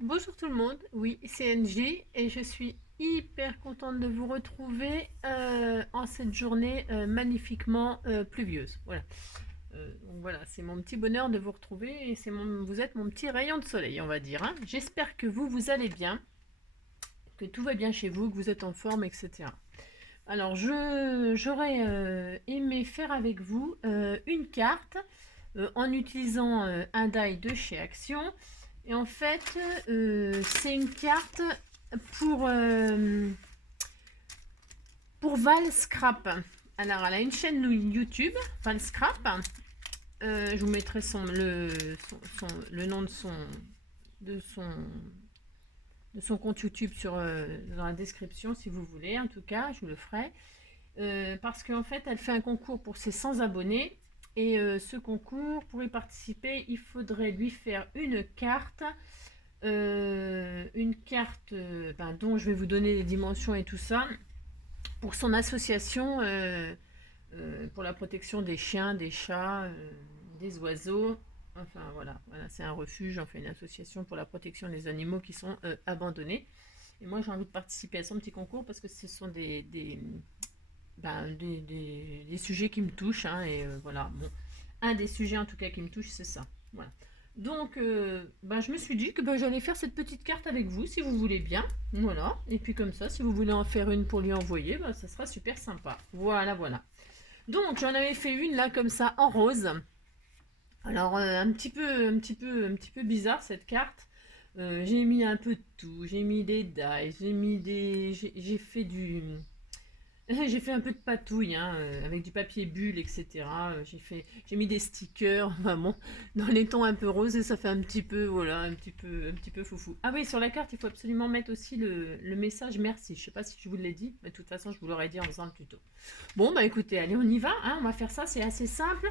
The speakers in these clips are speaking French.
Bonjour tout le monde, oui, c'est NJ et je suis hyper contente de vous retrouver en cette journée magnifiquement pluvieuse. Voilà, donc voilà, c'est mon petit bonheur de vous retrouver et vous êtes mon petit rayon de soleil, on va dire, hein. J'espère que vous allez bien, que tout va bien chez vous, que vous êtes en forme, etc. Alors, j'aurais aimé faire avec vous une carte en utilisant un die de chez Action. Et en fait, c'est une carte pour, euh, pour Val Scrap. Alors, elle a une chaîne YouTube, Val Scrap. Je vous mettrai le nom de son, de son compte YouTube dans la description si vous voulez. En tout cas, je vous le ferai. Parce qu'en fait, elle fait un concours pour ses 100 abonnés. Et ce concours, pour y participer, il faudrait lui faire une carte dont je vais vous donner les dimensions et tout ça, pour son association pour la protection des chiens, des chats, des oiseaux. Enfin voilà, c'est un refuge, enfin une association pour la protection des animaux qui sont abandonnés. Et moi j'ai envie de participer à son petit concours parce que ce sont des sujets qui me touchent, hein, et voilà, bon, un des sujets en tout cas qui me touche, c'est ça. Voilà. Donc, je me suis dit que j'allais faire cette petite carte avec vous, si vous voulez bien. Voilà. Et puis comme ça, si vous voulez en faire une pour lui envoyer, ça sera super sympa. Voilà, voilà. Donc, j'en avais fait une là comme ça en rose. Alors, un petit peu bizarre cette carte. J'ai mis un peu de tout. J'ai mis des dies, j'ai fait j'ai fait un peu de patouille, hein, avec du papier bulle, etc. J'ai mis des stickers, enfin bon, dans les tons un peu roses et ça fait un petit peu, voilà, un petit peu foufou. Ah oui, sur la carte, il faut absolument mettre aussi le message merci. Je sais pas si je vous l'ai dit, mais de toute façon, je vous l'aurais dit en faisant le tuto. Bon, bah écoutez, allez, on y va, hein, on va faire ça, c'est assez simple.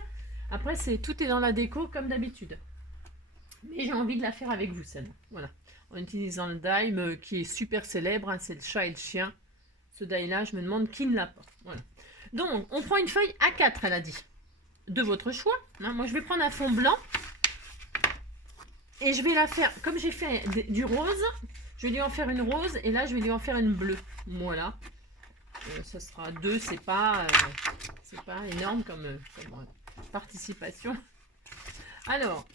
Après, tout est dans la déco comme d'habitude. Mais j'ai envie de la faire avec vous, celle-là. Voilà. En utilisant le dime qui est super célèbre, hein, c'est le chat et le chien. Ce die-là, je me demande qui ne l'a pas. Voilà. Donc, on prend une feuille A4, elle a dit. De votre choix. Hein. Moi, je vais prendre un fond blanc. Et je vais la faire, comme j'ai fait du rose, je vais lui en faire une rose. Et là, je vais lui en faire une bleue. Voilà. Ce sera deux, c'est pas énorme comme participation. Alors,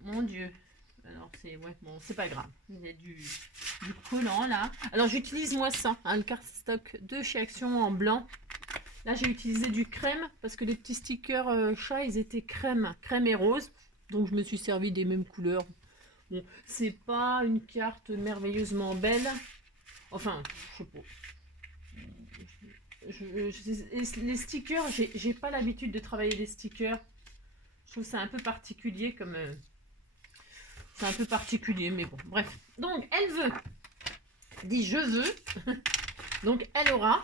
mon Dieu. Alors, c'est pas grave. Il y a du collant là. Alors, j'utilise moi ça, hein, le cardstock de chez Action en blanc. Là, j'ai utilisé du crème parce que les petits stickers chat, ils étaient crème et rose. Donc, je me suis servi des mêmes couleurs. Bon, c'est pas une carte merveilleusement belle. Enfin, je sais pas. Les stickers, j'ai pas l'habitude de travailler des stickers. Je trouve ça un peu particulier comme. C'est un peu particulier, mais bon, bref. Donc, elle veut. Dit je veux. Donc, elle aura.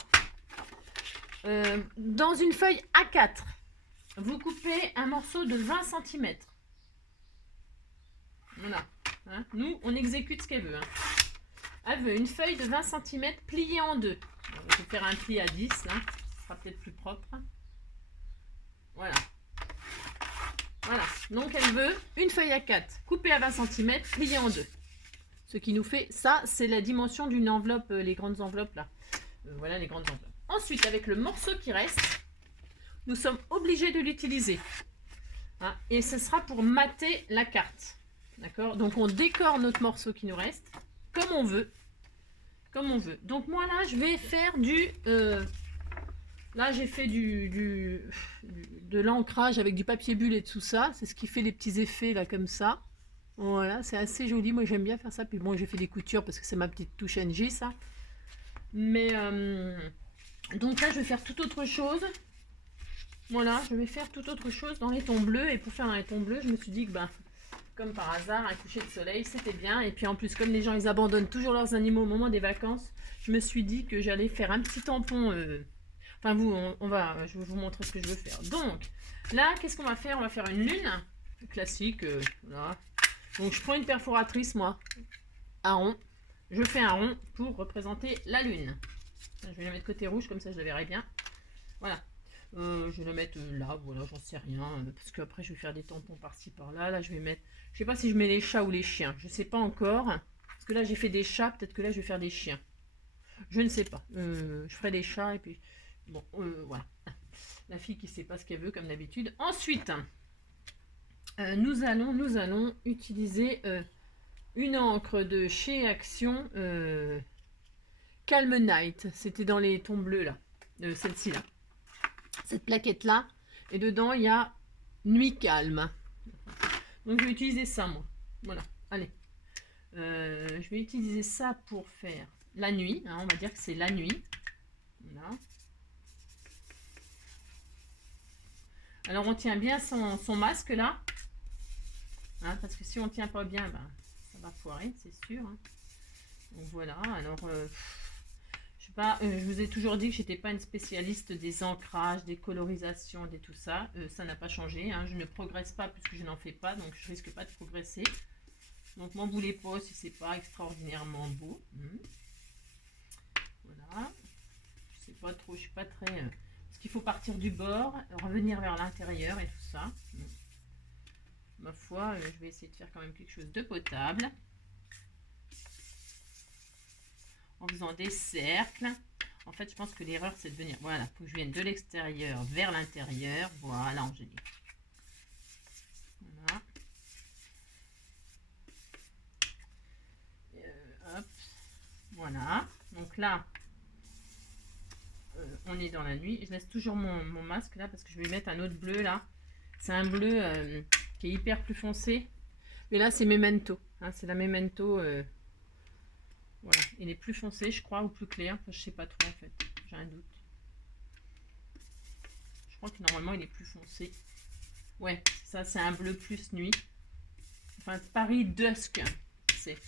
Dans une feuille A4, vous coupez un morceau de 20 cm. Voilà. Hein, nous, on exécute ce qu'elle veut. Hein. Elle veut une feuille de 20 cm pliée en deux. Je vais faire un pli à 10, là. Ce sera peut-être plus propre. Voilà. Voilà. Donc, elle veut une feuille A4 coupée à 20 cm, pliée en deux. Ce qui nous fait, ça, c'est la dimension d'une enveloppe, les grandes enveloppes, là. Voilà les grandes enveloppes. Ensuite, avec le morceau qui reste, nous sommes obligés de l'utiliser. Hein, et ce sera pour mater la carte. D'accord? Donc, on décore notre morceau qui nous reste comme on veut. Comme on veut. Donc, moi, là, je vais faire là, j'ai fait de l'ancrage avec du papier bulle et tout ça. C'est ce qui fait les petits effets, là, comme ça. Voilà, c'est assez joli. Moi, j'aime bien faire ça. Puis bon, j'ai fait des coutures parce que c'est ma petite touche NJ, ça. Mais, donc là, je vais faire tout autre chose. Voilà, je vais faire tout autre chose dans les tons bleus. Et pour faire un ton bleu, je me suis dit que, comme par hasard, un coucher de soleil, c'était bien. Et puis en plus, comme les gens, ils abandonnent toujours leurs animaux au moment des vacances, je me suis dit que j'allais faire un petit tampon. Enfin, je vais vous montrer ce que je veux faire. Donc, là, qu'est-ce qu'on va faire? On va faire une lune classique. Voilà. Donc, je prends une perforatrice, moi, à rond. Je fais un rond pour représenter la lune. Je vais la mettre côté rouge, comme ça je la verrai bien. Voilà. Je vais la mettre là, voilà, j'en sais rien. Parce qu'après, je vais faire des tampons par-ci, par-là. Là, je vais mettre... Je sais pas si je mets les chats ou les chiens. Je sais pas encore. Parce que là, j'ai fait des chats. Peut-être que là, je vais faire des chiens. Je ne sais pas. Je ferai des chats et puis... Bon, voilà. La fille qui sait pas ce qu'elle veut, comme d'habitude. Ensuite, nous allons utiliser une encre de chez Action Calm Night. C'était dans les tons bleus, là. Celle-ci, là. Cette plaquette-là. Et dedans, il y a Nuit calme. Donc, je vais utiliser ça, moi. Voilà. Allez. Je vais utiliser ça pour faire la nuit. Hein, on va dire que c'est la nuit. Voilà. Alors, on tient bien son masque, là. Hein, parce que si on ne tient pas bien, ben, ça va foirer, c'est sûr. Hein. Donc, voilà. Alors... je sais pas, je vous ai toujours dit que j'étais pas une spécialiste des ancrages, des colorisations, des tout ça. Ça n'a pas changé. Hein. Je ne progresse pas puisque je n'en fais pas, donc je risque pas de progresser. Donc m'en voulez pas si c'est pas extraordinairement beau. Voilà. Je sais pas trop, je suis pas très. Parce qu'il faut partir du bord, revenir vers l'intérieur et tout ça. Ma foi, je vais essayer de faire quand même quelque chose de potable. En faisant des cercles. En fait, je pense que l'erreur, c'est de venir... Voilà, il faut que je vienne de l'extérieur vers l'intérieur. Voilà, Angélique. Voilà. Hop. Voilà. Donc là, on est dans la nuit. Je laisse toujours mon masque là parce que je vais mettre un autre bleu là. C'est un bleu qui est hyper plus foncé. Mais là, c'est Memento. Hein, c'est la Memento... voilà, il est plus foncé, je crois, ou plus clair. Enfin, je sais pas trop en fait, j'ai un doute. Je crois que normalement il est plus foncé. Ouais, ça c'est un bleu plus nuit. Enfin, Paris Dusk, c'est.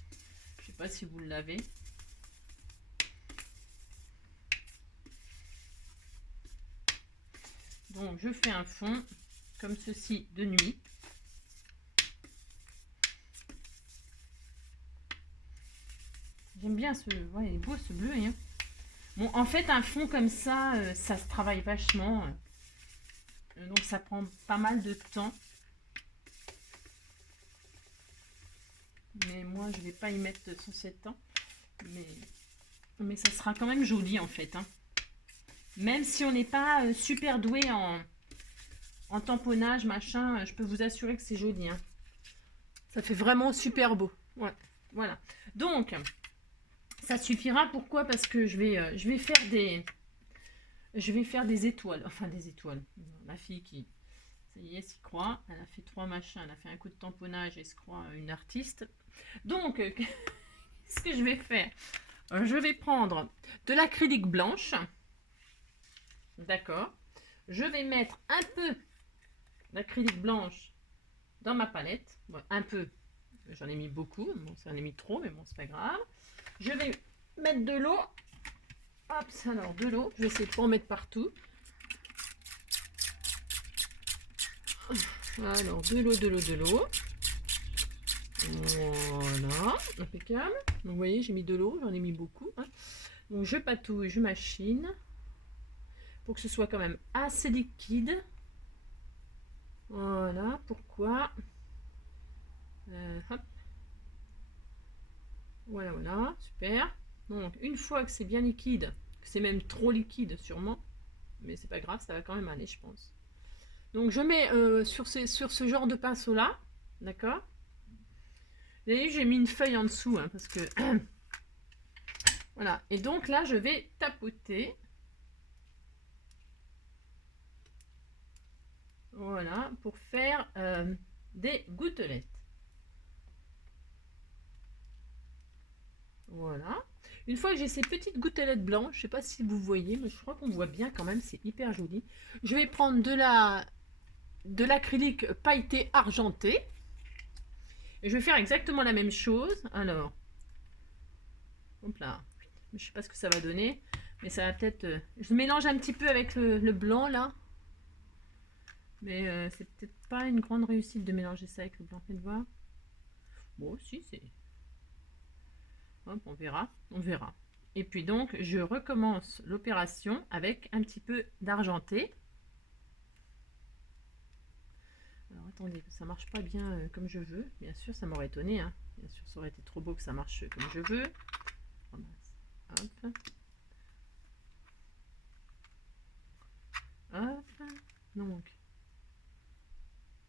Je sais pas si vous l'avez. Donc je fais un fond comme ceci de nuit. J'aime bien ce... Ouais, il est beau ce bleu. Hein. Bon, en fait, un fond comme ça, ça se travaille vachement. Donc, ça prend pas mal de temps. Mais moi, je vais pas y mettre son 7 ans. Mais ça sera quand même joli, en fait. Hein. Même si on n'est pas super doué en tamponnage, machin, je peux vous assurer que c'est joli. Hein. Ça fait vraiment super beau. Ouais, voilà. Donc... ça suffira, pourquoi? Parce que je vais faire des étoiles. Enfin, des étoiles. La fille qui... ça y est, s'y croit. Elle a fait 3 machins. Elle a fait un coup de tamponnage et se croit une artiste. Donc, qu'est-ce que je vais faire? Je vais prendre de l'acrylique blanche. D'accord. Je vais mettre un peu d'acrylique blanche dans ma palette. Bon, un peu. J'en ai mis beaucoup. Bon, j'en ai mis trop, mais bon, c'est pas grave. Je vais mettre de l'eau. Hop, alors de l'eau. Je vais essayer de pas en mettre partout. Alors, de l'eau, de l'eau, de l'eau. Voilà, impeccable. Donc, vous voyez, j'ai mis de l'eau, j'en ai mis beaucoup. Hein. Donc, je patouille, je machine. Pour que ce soit quand même assez liquide. Voilà, pourquoi hop. Voilà, voilà, super. Donc, une fois que c'est bien liquide, que c'est même trop liquide sûrement, mais c'est pas grave, ça va quand même aller, je pense. Donc, je mets sur ce genre de pinceau là, d'accord. Vous voyez, j'ai mis une feuille en dessous, hein, parce que... voilà, et donc là, je vais tapoter. Voilà, pour faire des gouttelettes. Voilà. Une fois que j'ai ces petites gouttelettes blanches, je ne sais pas si vous voyez, mais je crois qu'on voit bien quand même, c'est hyper joli. Je vais prendre de l'acrylique pailleté argenté. Et je vais faire exactement la même chose. Alors, hop là. Je ne sais pas ce que ça va donner, mais ça va peut-être... je mélange un petit peu avec le blanc là. Mais c'est peut-être pas une grande réussite de mélanger ça avec le blanc. Faites voir. Bon, si, c'est... Hop, on verra, on verra. Et puis donc, je recommence l'opération avec un petit peu d'argenté. attendez, ça marche pas bien comme je veux. Bien sûr, ça m'aurait étonné, hein. Bien sûr, ça aurait été trop beau que ça marche comme je veux. Hop. Hop. Donc.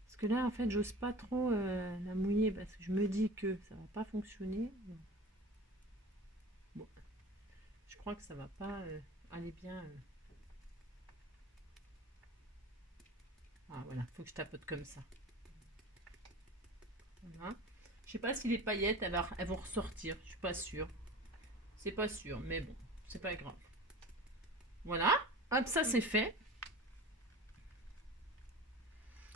Parce que là, en fait, j'ose pas trop la mouiller parce que je me dis que ça va pas fonctionner. Bon. Je crois que ça va pas aller bien. Ah, voilà, faut que je tapote comme ça. Voilà. Je sais pas si les paillettes, elles vont ressortir. Je suis pas sûre. C'est pas sûr, mais bon, c'est pas grave. Voilà. Hop, ça c'est fait.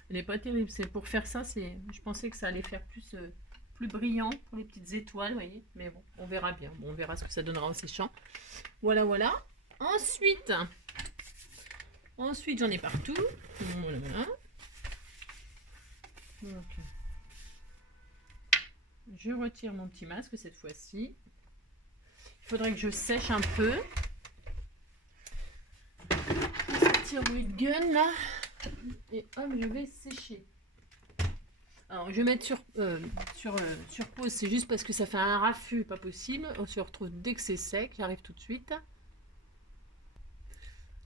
Elle n'est pas terrible. C'est pour faire ça, je pensais que ça allait faire plus brillant pour les petites étoiles, vous voyez. Mais bon, on verra bien. Bon, on verra ce que ça donnera en séchant. Voilà, voilà. Ensuite, j'en ai partout. Voilà, voilà. Donc, je retire mon petit masque cette fois-ci. Il faudrait que je sèche un peu. Je vais sortir Wet Gun là. Et hop, je vais sécher. Alors, je vais mettre sur pause, c'est juste parce que ça fait un raffut, pas possible. On se retrouve dès que c'est sec, j'arrive tout de suite.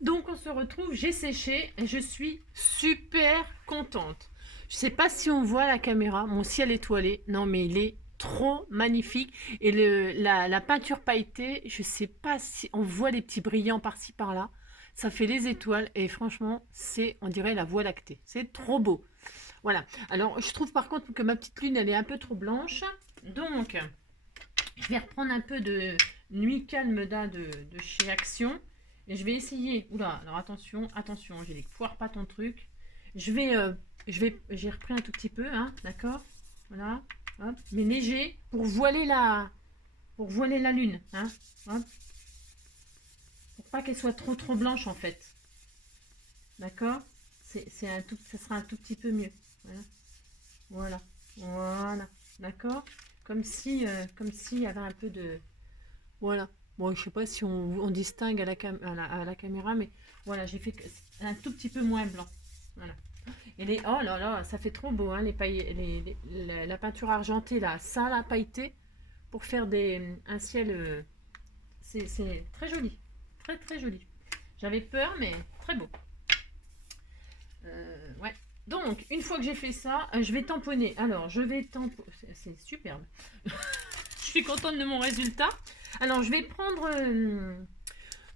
Donc, on se retrouve, j'ai séché et je suis super contente. Je sais pas si on voit la caméra, mon ciel étoilé. Non, mais il est trop magnifique. Et la peinture pailletée, je sais pas si on voit les petits brillants par-ci par-là. Ça fait les étoiles et franchement, on dirait la Voie lactée. C'est trop beau. Voilà. Alors, je trouve par contre que ma petite lune, elle est un peu trop blanche. Donc, je vais reprendre un peu de Nuit Calme de chez Action. Et je vais essayer. Oula, alors attention, attention, j'ai des foire pas ton truc. J'ai repris un tout petit peu, hein, d'accord. Voilà. Hop. Mais léger pour voiler la lune, hein. Hop. Pour pas qu'elle soit trop blanche en fait. D'accord. Ça sera un tout petit peu mieux. Voilà. Voilà. D'accord. Comme si il y avait un peu de... Voilà. Bon, je sais pas si on distingue à la caméra, mais voilà, j'ai fait un tout petit peu moins blanc. Voilà. Et oh là là, ça fait trop beau, hein, la peinture argentée, là, ça, la pailleté, pour faire un ciel, c'est très joli. Très, très joli. J'avais peur, mais très beau. Ouais. Donc, une fois que j'ai fait ça, je vais tamponner. Alors, je vais tamponner. C'est superbe. Je suis contente de mon résultat. Alors, je vais prendre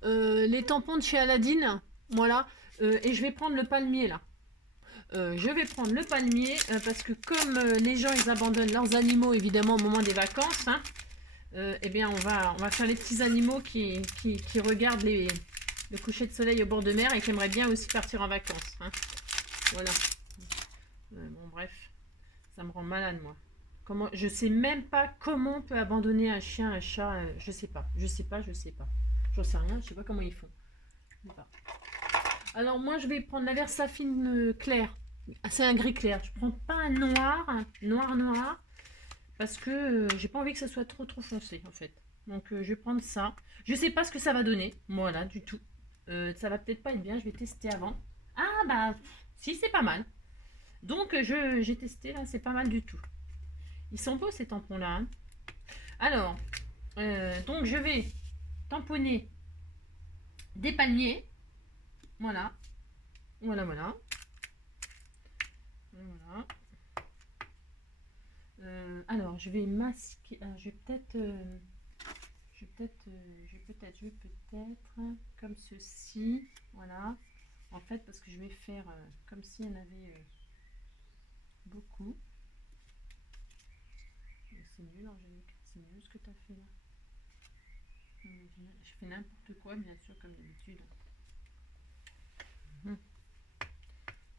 les tampons de chez Aladdin. Voilà. Et je vais prendre le palmier, là. Je vais prendre le palmier parce que comme les gens, ils abandonnent leurs animaux, évidemment, au moment des vacances, hein, eh bien, on va faire les petits animaux qui regardent le coucher de soleil au bord de mer et qui aimeraient bien aussi partir en vacances. Hein. Voilà. Bon, bref, ça me rend malade, moi. Je sais même pas comment on peut abandonner un chien, un chat. Je sais pas. J'en sais rien. Je sais pas comment ils font. Alors moi, je vais prendre la Versafine claire. C'est un gris clair. Je prends pas un noir, parce que j'ai pas envie que ça soit trop foncé en fait. Donc je vais prendre ça. Je sais pas ce que ça va donner. Voilà, du tout. Ça va peut-être pas être bien. Je vais tester avant. Ah bah si, c'est pas mal. Donc j'ai testé là, c'est pas mal du tout. Ils sont beaux ces tampons là. Hein. Alors, donc je vais tamponner des palmiers. Voilà. Voilà. Voilà. Alors, je vais masquer. Alors, je vais peut-être comme ceci. Voilà. En fait, parce que je vais faire comme s'il y en avait beaucoup. C'est nul, Angélique. C'est nul ce que tu as fait là. Je fais n'importe quoi, bien sûr, comme d'habitude. Bon,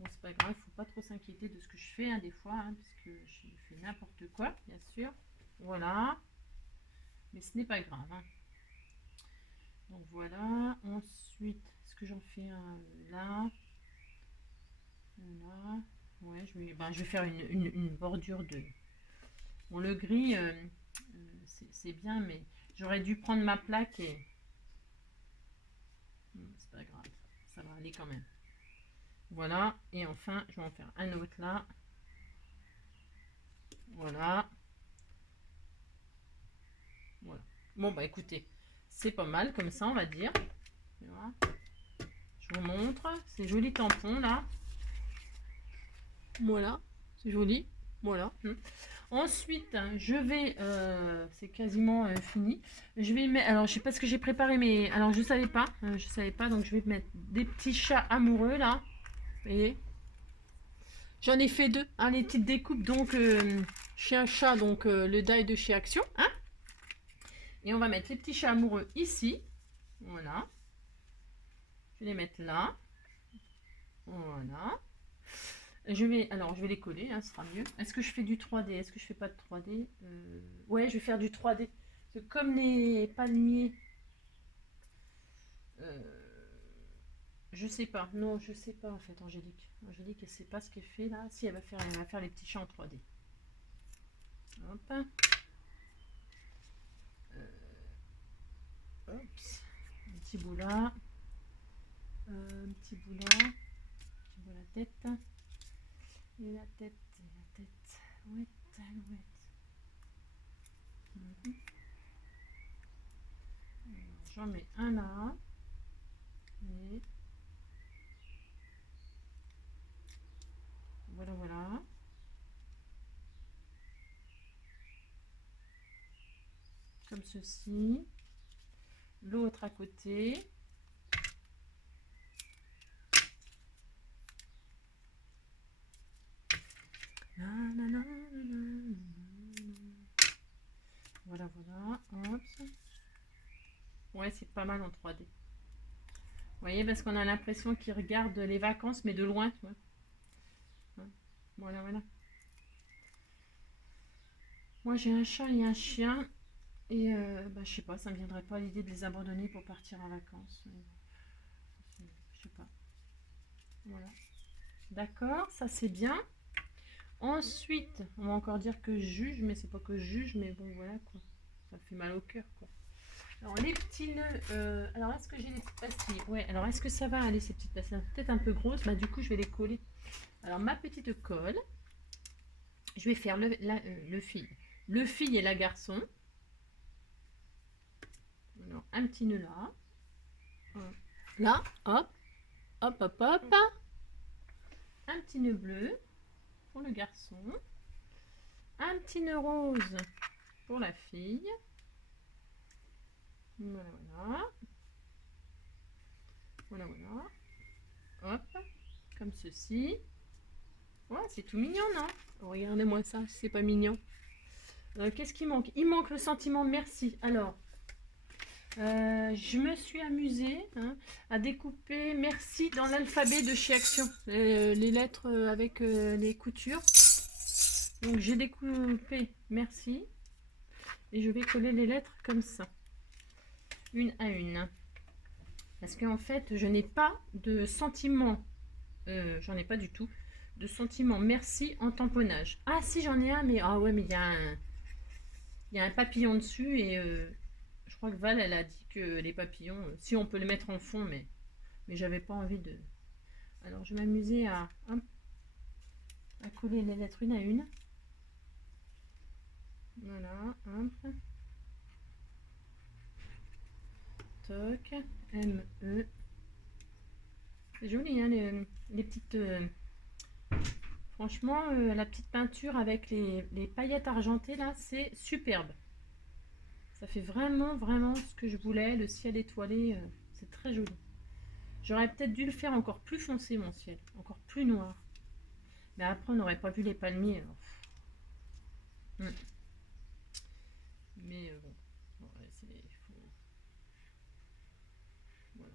c'est pas grave, faut pas trop s'inquiéter de ce que je fais, hein, des fois, hein, parce que je fais n'importe quoi, bien sûr. Voilà. Mais ce n'est pas grave. Hein. Donc voilà. Ensuite, est-ce que j'en fais un là? Là. Ouais, je vais faire une bordure de... Bon, le gris, c'est bien, mais j'aurais dû prendre ma plaque et... C'est pas grave, ça va aller quand même. Voilà, et enfin, je vais en faire un autre là. Voilà. Voilà. Bon, bah écoutez, c'est pas mal comme ça, on va dire. Voilà. Je vous montre. Ces jolis tampons là. Voilà. C'est joli. Voilà. Ensuite, je vais, c'est quasiment fini. Je vais mettre, alors je sais pas ce que j'ai préparé, mais alors je savais pas, donc je vais mettre des petits chats amoureux là. Vous voyez, j'en ai fait deux, hein, les petites découpes donc chien chat, donc le die de chez Action, hein. Et on va mettre les petits chats amoureux ici, voilà. Je vais les mettre là, voilà. Je vais les coller, hein, ce sera mieux. Est-ce que je fais du 3D? Est-ce que je fais pas de 3D? Ouais, je vais faire du 3D. Parce que comme les palmiers, je sais pas. Non, je sais pas en fait, Angélique. Angélique, elle sait pas ce qu'elle fait là. Si, elle va faire les petits chats en 3D. Hop. Oups. Un petit bout là. Un petit bout là. Un petit bout la tête. Et la tête, et la tête. Ouais, alouette. J'en mets un là. Et voilà, voilà. Comme ceci. L'autre à côté. Voilà, voilà. Hop. Ouais, c'est pas mal en 3D. Vous voyez, parce qu'on a l'impression qu'ils regardent les vacances, mais de loin, tu vois. Voilà, voilà. Moi, j'ai un chat et un chien. Et bah, je sais pas, ça me viendrait pas l'idée de les abandonner pour partir en vacances. Je sais pas. Voilà. D'accord, ça c'est bien. Ensuite, on va encore dire que je juge, mais c'est pas que je juge, mais bon, voilà quoi. Ça fait mal au cœur quoi. Alors, les petits nœuds. Alors, est-ce que j'ai des petites pastilles? Ouais, alors est-ce que ça va aller ces petites pastilles? Peut-être un peu grosses, bah du coup, je vais les coller. Alors, ma petite colle, je vais faire le fil. Le fil et la garçon. Alors, un petit nœud là. Là, hop, hop, hop, hop. Un petit nœud bleu pour le garçon. Un petit nœud rose pour la fille. Voilà, voilà. Voilà, voilà. Hop, comme ceci. Ouais, c'est tout mignon, non? Regardez-moi ça, c'est pas mignon. Qu'est-ce qui manque? Il manque le sentiment merci. Alors, je me suis amusée à découper merci dans l'alphabet de chez Action. Les lettres avec les coutures. Donc, j'ai découpé merci. Et je vais coller les lettres comme ça. Une à une. Parce qu'en fait, je n'ai pas de sentiment. J'en ai pas du tout. De sentiment merci en tamponnage. Ah si, j'en ai un, mais ah ouais, mais il y a un papillon dessus et je crois que Val, elle a dit que les papillons, si on peut les mettre en fond, mais j'avais pas envie de. Alors je vais m'amuser à coller les lettres une à une. Voilà, hop. Toc, M-E. C'est joli, hein, les petites. Franchement, la petite peinture avec les paillettes argentées là, c'est superbe. Ça fait vraiment, vraiment ce que je voulais. Le ciel étoilé, c'est très joli. J'aurais peut-être dû le faire encore plus foncé, mon ciel. Encore plus noir. Mais après, on n'aurait pas vu les palmiers. Alors. Mais bon. Ouais, voilà.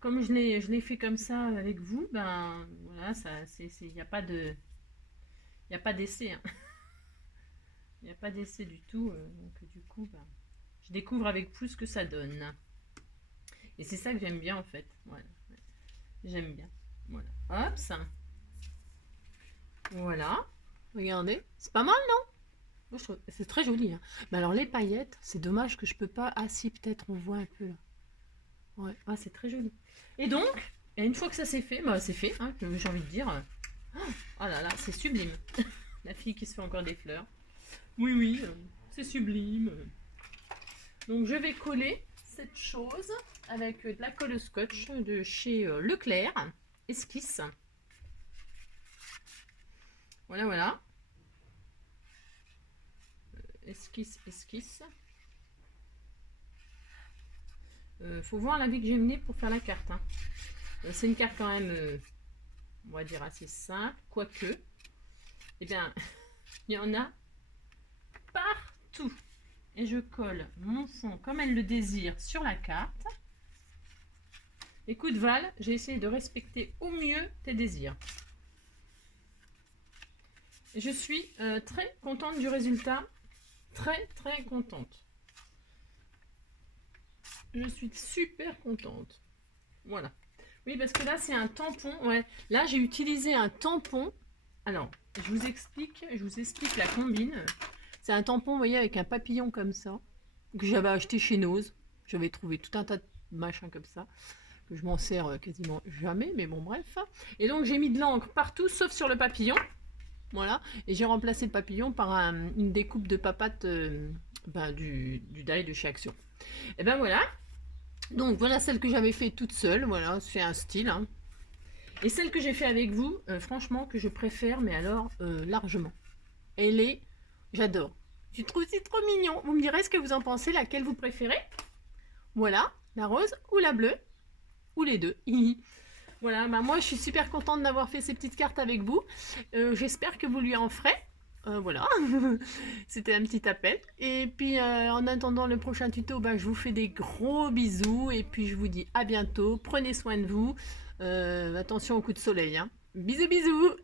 Comme je l'ai fait comme ça avec vous, ben voilà, il n'y a pas de. Il n'y a pas d'essai. Hein. Il n'y a pas d'essai du tout. Donc du coup, ben, je découvre avec vous ce que ça donne. Et c'est ça que j'aime bien en fait. Voilà. J'aime bien. Voilà. Hop, ça. Voilà. Regardez. C'est pas mal, non? C'est très joli. Hein. Mais alors les paillettes, c'est dommage que je peux pas. Ah si, peut-être on voit un peu là. Ouais. Ah, c'est très joli. Et donc, une fois que ça c'est fait, bah c'est fait. Hein, j'ai envie de dire. Oh là là, c'est sublime. La fille qui se fait encore des fleurs. Oui, oui, c'est sublime. Donc je vais coller cette chose avec de la colle scotch de chez Leclerc, Esquisse. Voilà, voilà. Esquisse, esquisse. Faut voir la vie que j'ai menée pour faire la carte. Hein. C'est une carte quand même, on va dire, assez simple, quoique. Eh bien, il y en a partout. Et je colle mon fond comme elle le désire sur la carte. Écoute Val, j'ai essayé de respecter au mieux tes désirs. Et je suis très contente du résultat. Très très contente. Je suis super contente. Voilà. Oui, parce que là, c'est un tampon. Ouais. Là, j'ai utilisé un tampon. Alors, je vous explique la combine. C'est un tampon, vous voyez, avec un papillon comme ça, que j'avais acheté chez Nose. J'avais trouvé tout un tas de machins comme ça, que je m'en sers quasiment jamais, mais bon, bref. Et donc, j'ai mis de l'encre partout, sauf sur le papillon. Voilà. Et j'ai remplacé le papillon par une découpe de papates du die de chez Action. Et ben voilà. Donc, voilà celle que j'avais fait toute seule. Voilà, c'est un style. Hein. Et celle que j'ai fait avec vous, franchement, que je préfère, mais alors largement. Elle est... J'adore. Je trouve c'est trop mignon. Vous me direz ce que vous en pensez, laquelle vous préférez. Voilà, la rose ou la bleue. Ou les deux. Voilà, bah moi je suis super contente d'avoir fait ces petites cartes avec vous. J'espère que vous lui en ferez. Voilà, c'était un petit appel. Et puis en attendant le prochain tuto, bah, je vous fais des gros bisous. Et puis je vous dis à bientôt. Prenez soin de vous. Attention au coup de soleil. Hein. Bisous bisous